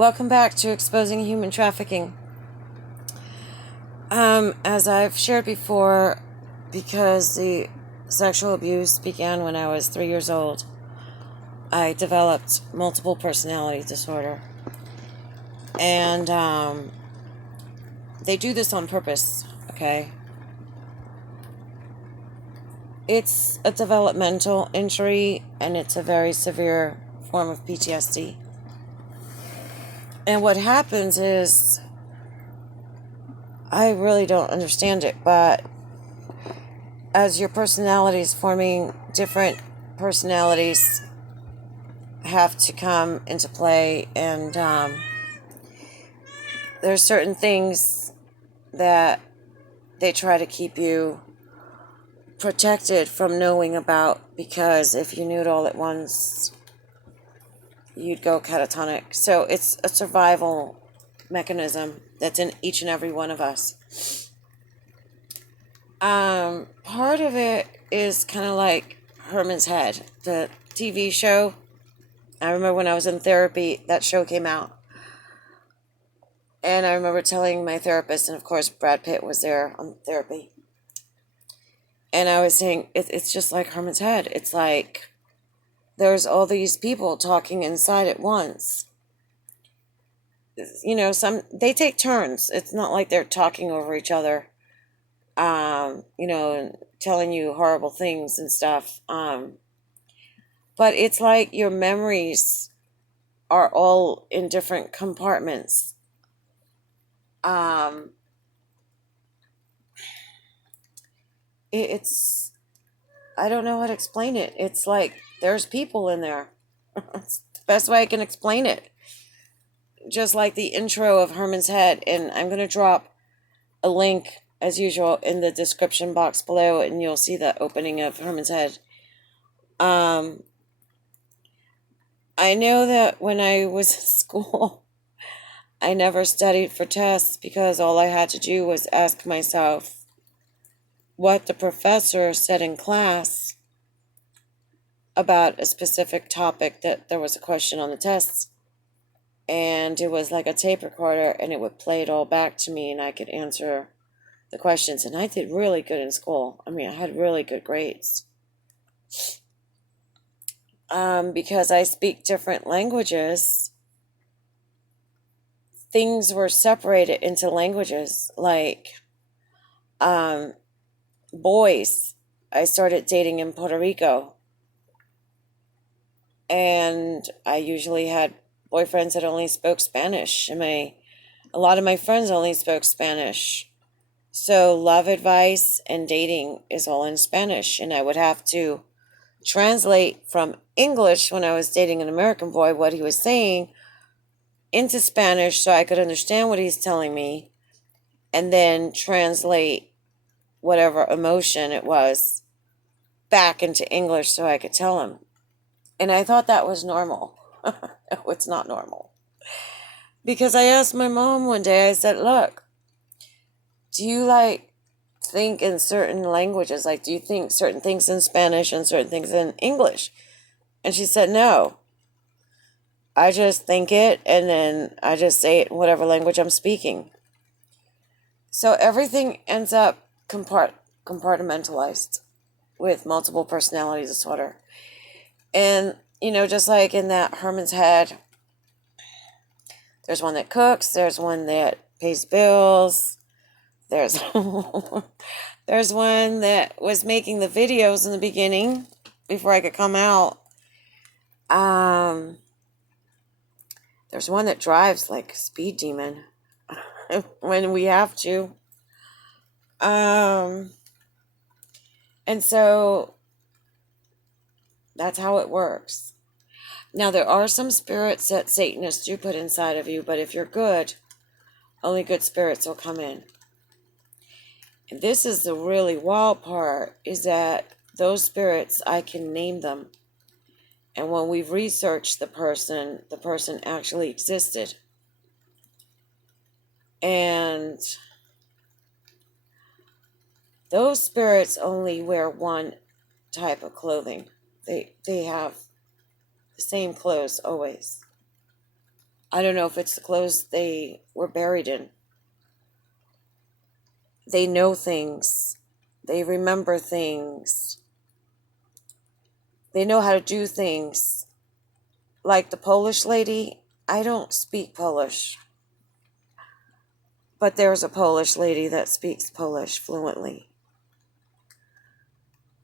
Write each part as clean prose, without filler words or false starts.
Welcome back to Exposing Human Trafficking. As I've shared before, because the sexual abuse began when I was 3 years old, I developed multiple personality disorder. And they do this on purpose, okay? It's a developmental injury, and it's a very severe form of PTSD. And what happens is, I really don't understand it, but as your personalities forming, different personalities have to come into play, and there's certain things that they try to keep you protected from knowing about, because if you knew it all at once, you'd go catatonic. So it's a survival mechanism that's in each and every one of us. Part of it is kind of like Herman'S Head, the TV show. I remember when I was in therapy, that show came out. And I remember telling my therapist, and of course Brad Pitt was there on therapy. And I was saying, it's just like Herman's Head. It's like there's all these people talking inside at once. You know, they take turns. It's not like they're talking over each other, and telling you horrible things and stuff. But it's like your memories are all in different compartments. It's, I don't know how to explain it. It's like there's people in there. It's the best way I can explain it. Just like the intro of Herman's Head. And I'm going to drop a link, as usual, in the description box below, and you'll see the opening of Herman's Head. I know that when I was in school, I never studied for tests, because all I had to do was ask myself what the professor said in class about a specific topic, that there was a question on the tests, and it was like a tape recorder, and it would play it all back to me, and I could answer the questions. And I did really good in school. I mean, I had really good grades. Because I speak different languages, things were separated into languages. Like, boys, I started dating in Puerto Rico, and I usually had boyfriends that only spoke Spanish, and a lot of my friends only spoke Spanish. So love advice and dating is all in Spanish, and I would have to translate from English, when I was dating an American boy, what he was saying into Spanish so I could understand what he's telling me, and then translate whatever emotion it was back into English so I could tell him. And I thought that was normal. No, it's not normal. Because I asked my mom one day, I said, look, do you think in certain languages? Like, do you think certain things in Spanish and certain things in English? And she said, no. I just think it, and then I just say it in whatever language I'm speaking. So everything ends up compartmentalized with multiple personality disorder. And, just like in that Herman's Head, there's one that cooks, there's one that pays bills, there's there's one that was making the videos in the beginning before I could come out. There's one that drives like a speed demon when we have to. And so that's how it works. Now, there are some spirits that Satanists do put inside of you, but if you're good, only good spirits will come in. And this is the really wild part, is that those spirits, I can name them. And when we've researched the person actually existed. And those spirits only wear one type of clothing. They have the same clothes always. I don't know if it's the clothes they were buried in. They know things. They remember things. They know how to do things. Like the Polish lady, I don't speak Polish. But there's a Polish lady that speaks Polish fluently.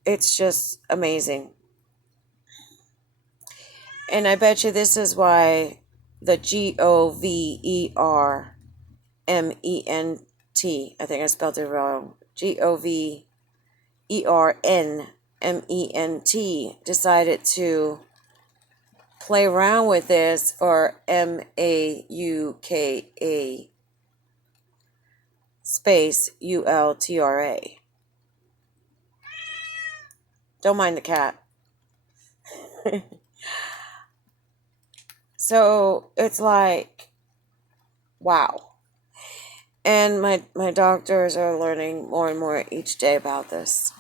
It's just amazing. And I bet you this is why the GOVERMENT, I think I spelled it wrong, GOVERNMENT decided to play around with this for MAUKA space ULTRA. Don't mind the cat. So it's like, wow. And my doctors are learning more and more each day about this.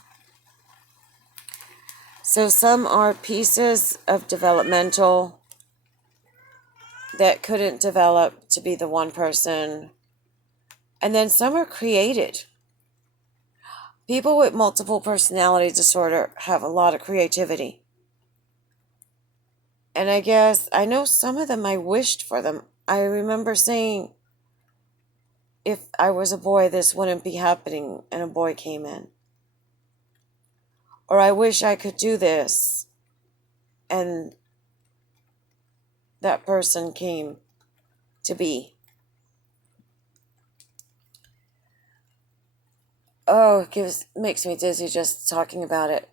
So some are pieces of developmental that couldn't develop to be the one person. And then some are created. People with multiple personality disorder have a lot of creativity. And I guess, I know some of them I wished for them. I remember saying, if I was a boy, this wouldn't be happening, and a boy came in. Or I wish I could do this, and that person came to be. Oh, makes me dizzy just talking about it.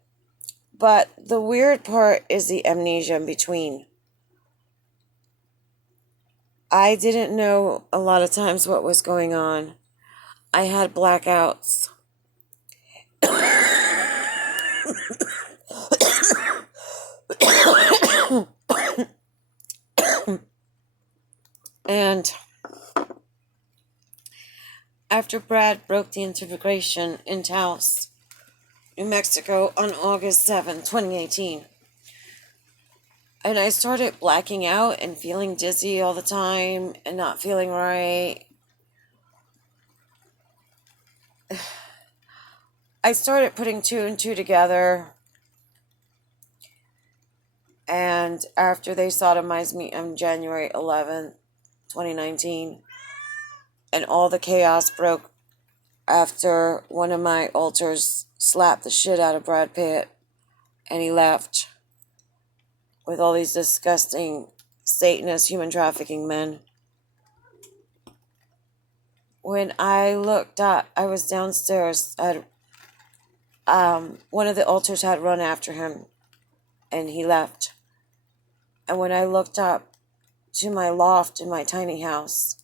But the weird part is the amnesia in between. I didn't know a lot of times what was going on. I had blackouts. And after Brad broke the integration in Taos, New Mexico on August 7, 2018, and I started blacking out and feeling dizzy all the time and not feeling right, I started putting two and two together. And after they sodomized me on January 11th, 2019, and all the chaos broke after one of my alters slapped the shit out of Brad Pitt and he left with all these disgusting Satanist human trafficking men. When I looked up, I was downstairs. One of the alters had run after him and he left. And when I looked up to my loft in my tiny house,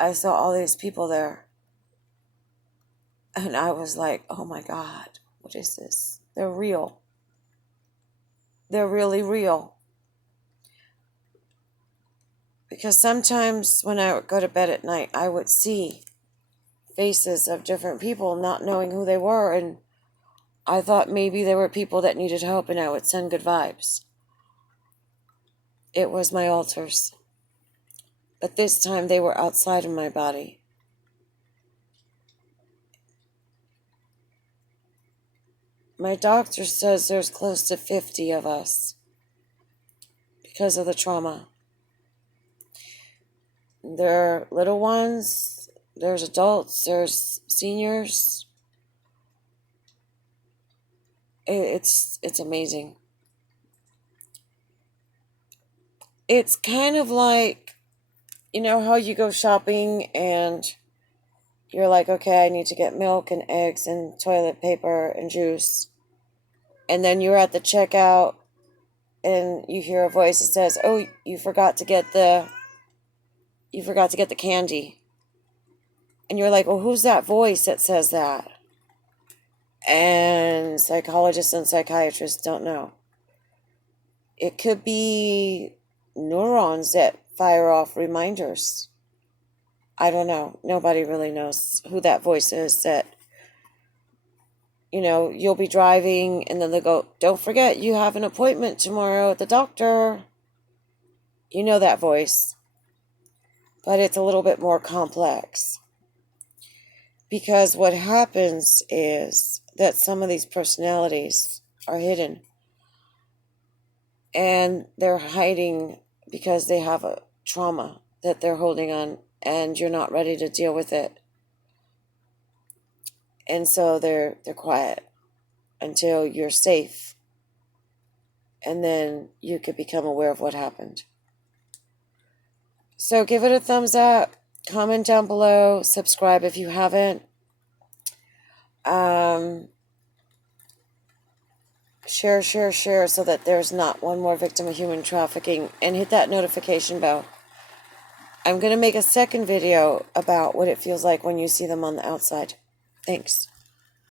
I saw all these people there. And I was like, oh my God, what is this? They're real. They're really real. Because sometimes when I would go to bed at night, I would see faces of different people not knowing who they were. And I thought maybe there were people that needed help and I would send good vibes. It was my alters. But this time they were outside of my body. My doctor says there's close to 50 of us because of the trauma. There are little ones, there's adults, there's seniors. It's amazing. It's kind of like, you know how you go shopping and you're like, okay, I need to get milk and eggs and toilet paper and juice. And then you're at the checkout and you hear a voice that says, oh, you forgot to get the candy. And you're like, well, who's that voice that says that? And psychologists and psychiatrists don't know. It could be neurons that fire off reminders. I don't know. Nobody really knows who that voice is that, you'll be driving and then they'll go, don't forget you have an appointment tomorrow at the doctor. You know that voice. but it's a little bit more complex. Because what happens is that some of these personalities are hidden. And they're hiding because they have a trauma that they're holding on, and you're not ready to deal with it. And so they're quiet until you're safe. And then you could become aware of what happened. So give it a thumbs up, comment down below, subscribe if you haven't. Share so that there's not one more victim of human trafficking, and hit that notification bell. I'm going to make a second video about what it feels like when you see them on the outside. Thanks.